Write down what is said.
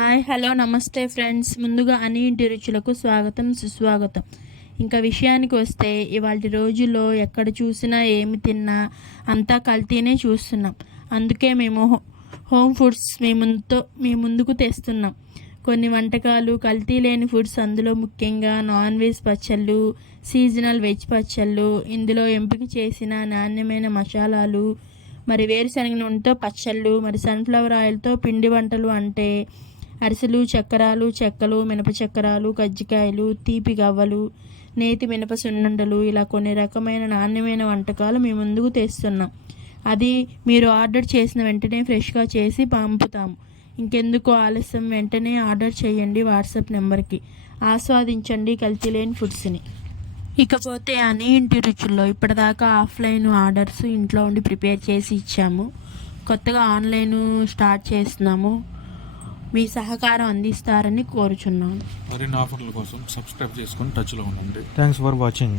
Hi hello నమస్తే friends. ముందుగా అని ఇంటి రుచులకు స్వాగతం సుస్వాగతం. ఇంకా విషయానికి వస్తే ఇవాళ రోజుల్లో ఎక్కడ చూసినా ఏమి తిన్నా అంతా కల్తీనే చూస్తున్నాం. అందుకే మేము హోమ్ ఫుడ్స్ మీ ముందుకు తెస్తున్నాం. కొన్ని వంటకాలు కల్తీ లేని ఫుడ్స్, అందులో ముఖ్యంగా నాన్ వెజ్ పచ్చళ్ళు, సీజనల్ వెజ్ పచ్చళ్ళు, ఇందులో ఎంపిక చేసిన నాణ్యమైన మసాలాలు, మరి వేరుశనగ నూనెతో పచ్చళ్ళు, మరి సన్ఫ్లవర్ ఆయిల్తో పిండి వంటలు అంటే అరిసెలు, చక్కరాలు, చెక్కలు, మినప చక్కరాలు, కజ్జికాయలు, తీపి గవ్వలు, నేతి మినప సున్నుండలు, ఇలా కొన్ని రకమైన నాణ్యమైన వంటకాలు మీ ముందుకు తెస్తున్నాం. అది మీరు ఆర్డర్ చేసిన వెంటనే ఫ్రెష్గా చేసి పంపుతాము. ఇంకెందుకు ఆలస్యం, వెంటనే ఆర్డర్ చేయండి వాట్సాప్ నెంబర్కి. ఆస్వాదించండి కల్తీ లేని ఫుడ్స్ని. ఇకపోతే అని ఇంటి రుచుల్లో ఇప్పటిదాకా ఆఫ్లైన్ ఆర్డర్స్ ఇంట్లో ఉండి ప్రిపేర్ చేసి ఇచ్చాము. కొత్తగా ఆన్లైన్ స్టార్ట్ చేస్తున్నాము. మీ సహకారం అందిస్తారని కోరుచున్నాను. మరిన్ని ఆఫర్ల కోసం సబ్స్క్రైబ్ చేసుకొని టచ్లో ఉండండి. Thanks for watching.